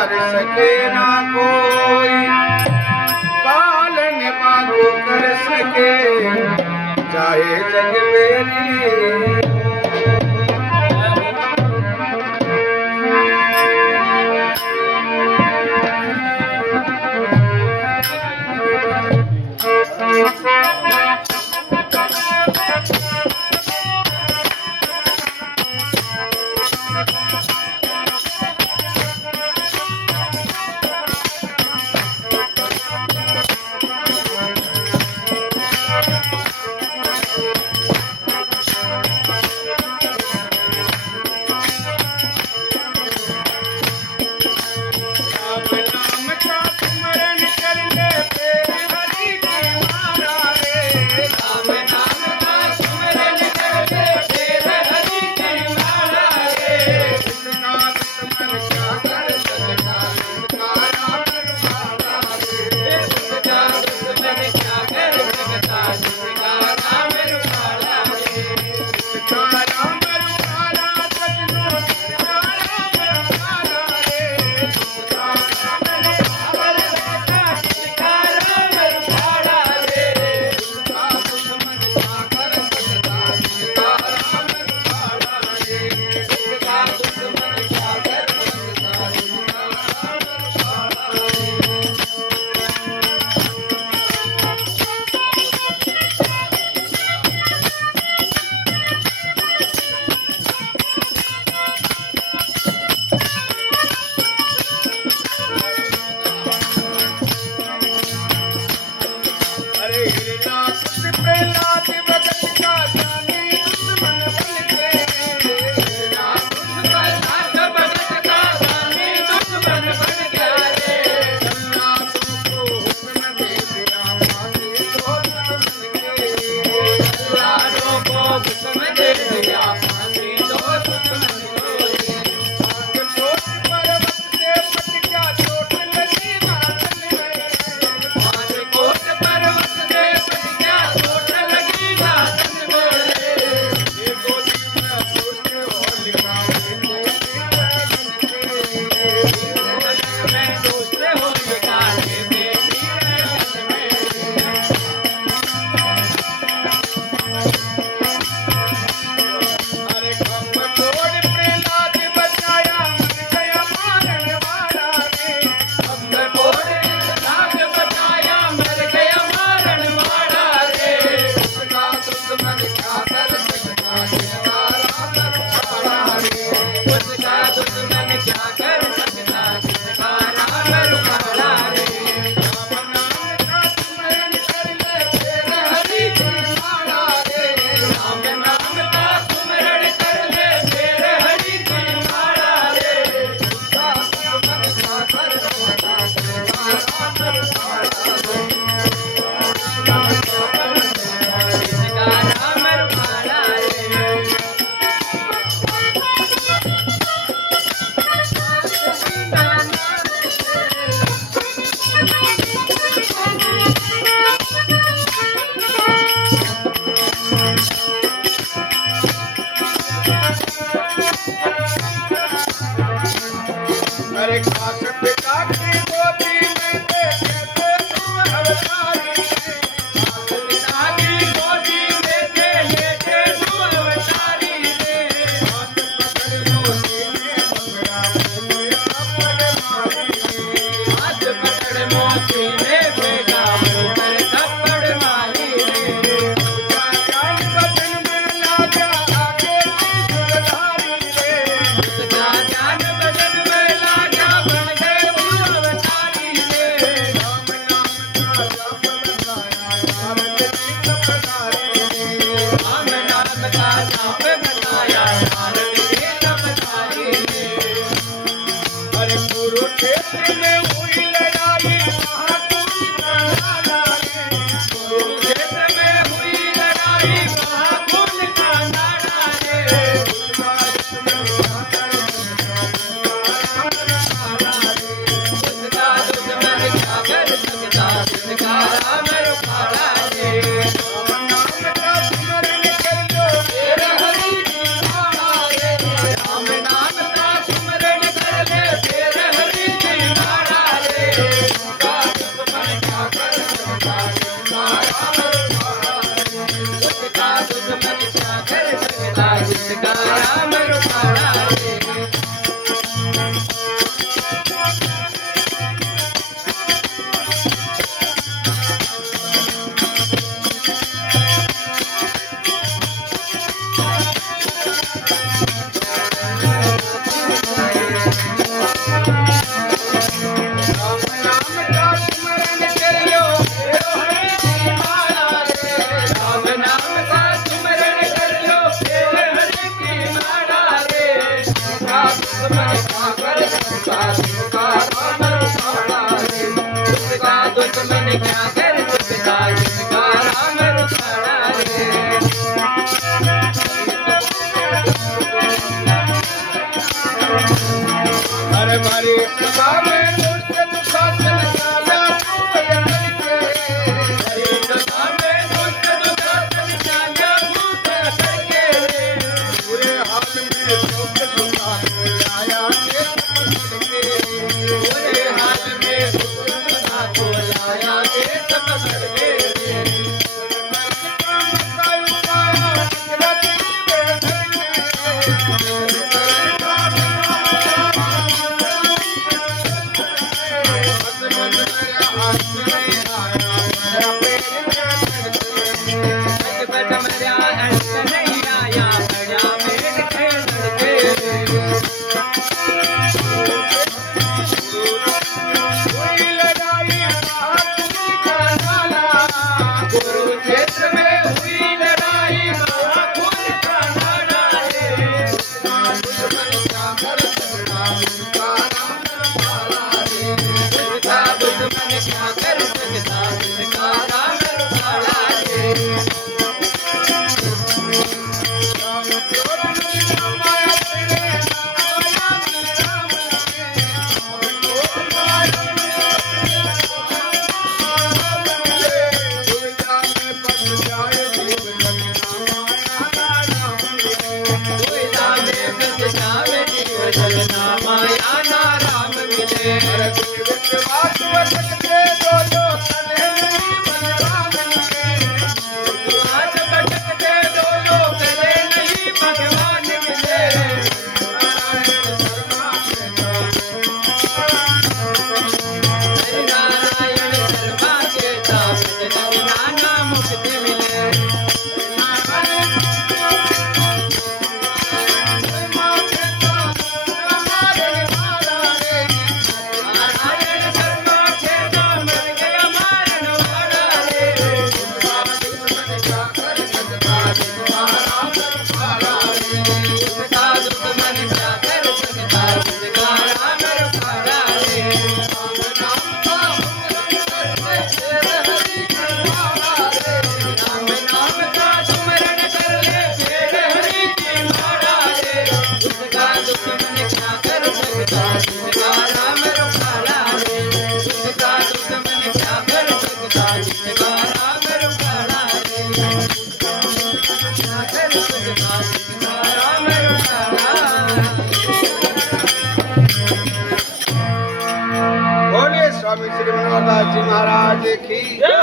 कर सके ना कोई, पालन पाको कर सके चाहे जग मेरी। मन क्या कर सकता जिसका राम रुखाड़ा रे। अरे मारी सभा में दुष्ट दुशासन चाला पूरे करके, हरि सभा में दुष्ट दुशासन चाला पूरे करके, बुरे हाल में दुष्ट दुशासन आया के पकड़ के, बुरे हाल में दुष्ट दुशासन को लाया देश पकड़ के। कुरुक्षेत्र में हुई लड़ाई महाकुल का नारा रे, दुश्मन क्या कर सकता जिसका राम रुखाड़ा रे, उसका दुश्मन क्या कर सकता जिसका राम रुखाड़ा रे। राम क्रोध में माया तेरे माया राम रे, राम माया दुविधा में फंस जाए जीव दुविधा में फंस जावे जीव चलना माया ना राम मिले। अरे कोई विश्वास भटकते दो कले नहीं भगवान के, आज भटकते दो लोग ले नहीं भगवान मिले। नारायण शर्मा के हरि नारायण शर्मा के ताप नाना मुक्ति मिले। नारायण शर्मा के नाम मर गया मारन वाला रे। उसका दुश्मन क्या कर सकता जिसका राम रुखाड़ा रे। राम नाम का सुमरन कर ले शेर हरि की माला रे। उसका दुश्मन क्या कर सकता जिसका राम रुखाड़ा रे। उसका दुश्मन क्या कर सकता जिसका राम रुखाड़ा रे। क्या कर सकता जिसका राम रुखाड़ा रे। बोले स्वामी श्री मनोहरदास जी महाराज की जय।